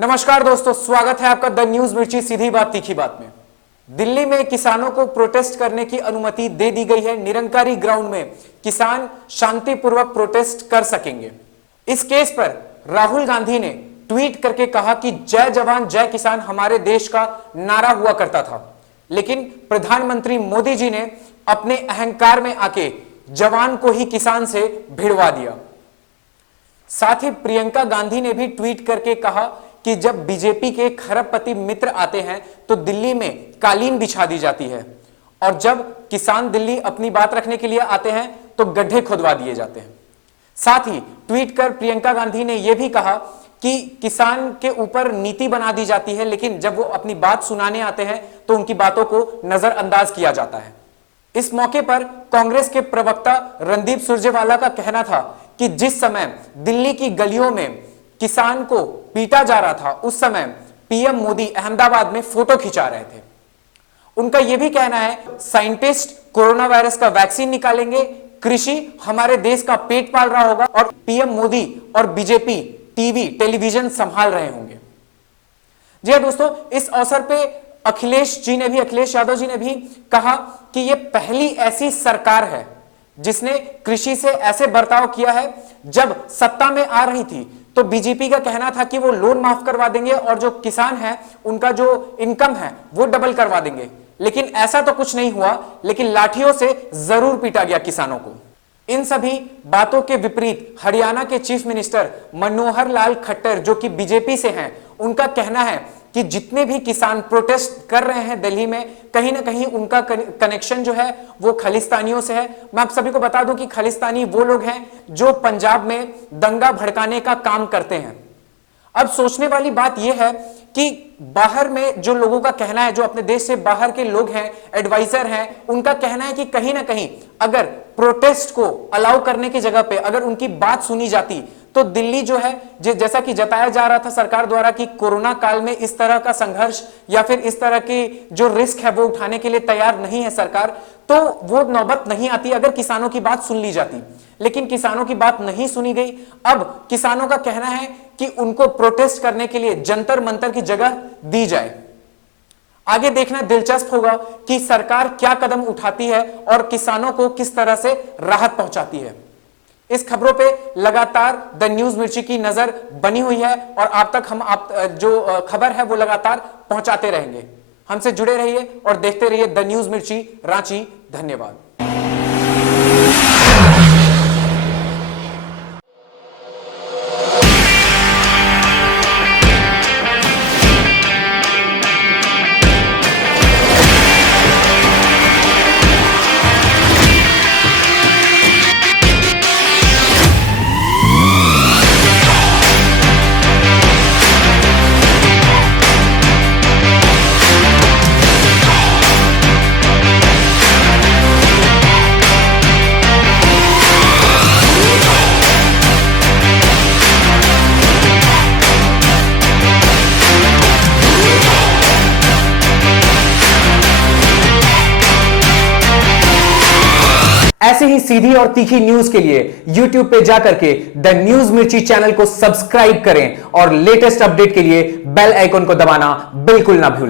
नमस्कार दोस्तों, स्वागत है आपका द न्यूज मिर्ची सीधी बात तीखी बात में। दिल्ली में किसानों को प्रोटेस्ट करने की अनुमति दे दी गई है। निरंकारी ग्राउंड में किसान शांतिपूर्वक प्रोटेस्ट कर सकेंगे। इस केस पर राहुल गांधी ने ट्वीट करके कहा कि जय जवान जय किसान हमारे देश का नारा हुआ करता था, लेकिन प्रधानमंत्री मोदी जी ने अपने अहंकार में आके जवान को ही किसान से भिड़वा दिया। साथ ही प्रियंका गांधी ने भी ट्वीट करके कहा कि जब बीजेपी के खरबपति मित्र आते हैं तो दिल्ली में कालीन बिछा दी जाती है, और जब किसान दिल्ली अपनी बात रखने के लिए आते हैं तो गड्ढे खुदवा दिए जाते हैं। साथ ही ट्वीट कर प्रियंका गांधी ने यह भी कहा कि किसान के ऊपर नीति बना दी जाती है, लेकिन जब वो अपनी बात सुनाने आते हैं तो उनकी बातों को नजरअंदाज किया जाता है। इस मौके पर कांग्रेस के प्रवक्ता रणदीप सुरजेवाला का कहना था कि जिस समय दिल्ली की गलियों में किसान को पीटा जा रहा था, उस समय पीएम मोदी अहमदाबाद में फोटो खिंचा रहे थे। उनका यह भी कहना है, साइंटिस्ट कोरोना वायरस का वैक्सीन निकालेंगे, कृषि हमारे देश का पेट पाल रहा होगा, और पीएम मोदी और बीजेपी टेलीविजन संभाल रहे होंगे। जी हां दोस्तों, इस अवसर पे अखिलेश यादव जी ने भी कहा कि यह पहली ऐसी सरकार है जिसने कृषि से ऐसे बर्ताव किया है। जब सत्ता में आ रही थी तो बीजेपी का कहना था कि वो लोन माफ करवा देंगे और जो किसान है उनका जो इनकम है वो डबल करवा देंगे, लेकिन ऐसा तो कुछ नहीं हुआ। लेकिन लाठियों से जरूर पीटा गया किसानों को। इन सभी बातों के विपरीत हरियाणा के चीफ मिनिस्टर मनोहर लाल खट्टर, जो कि बीजेपी से हैं, उनका कहना है कि जितने भी किसान प्रोटेस्ट कर रहे हैं दिल्ली में, कहीं ना कहीं उनका कनेक्शन जो है वो खालिस्तानियों से है। मैं आप सभी को बता दूं कि खालिस्तानी वो लोग हैं जो पंजाब में दंगा भड़काने का काम करते हैं। अब सोचने वाली बात यह है कि बाहर में जो लोगों का कहना है, जो अपने देश से बाहर के लोग हैं, एडवाइजर हैं, उनका कहना है कि कहीं ना कहीं अगर प्रोटेस्ट को अलाउ करने की जगह पे अगर उनकी बात सुनी जाती तो दिल्ली जो है, जैसा कि जताया जा रहा था सरकार द्वारा कि कोरोना काल में इस तरह का संघर्ष या फिर इस तरह की जो रिस्क है वो उठाने के लिए तैयार नहीं है सरकार, तो वो नौबत नहीं आती अगर किसानों की बात सुन ली जाती। लेकिन किसानों की बात नहीं सुनी गई। अब किसानों का कहना है कि उनको प्रोटेस्ट करने के लिए जंतर मंतर की जगह दी जाए। आगे देखना दिलचस्प होगा कि सरकार क्या कदम उठाती है और किसानों को किस तरह से राहत पहुंचाती है। इस खबरों पे लगातार द न्यूज मिर्ची की नजर बनी हुई है और आप तक हम जो खबर है वो लगातार पहुंचाते रहेंगे। हमसे जुड़े रहिए और देखते रहिए द न्यूज मिर्ची रांची। धन्यवाद। ऐसे ही सीधी और तीखी न्यूज के लिए YouTube पे जाकर के द न्यूज मिर्ची चैनल को सब्सक्राइब करें और लेटेस्ट अपडेट के लिए बेल आइकन को दबाना बिल्कुल ना भूलें।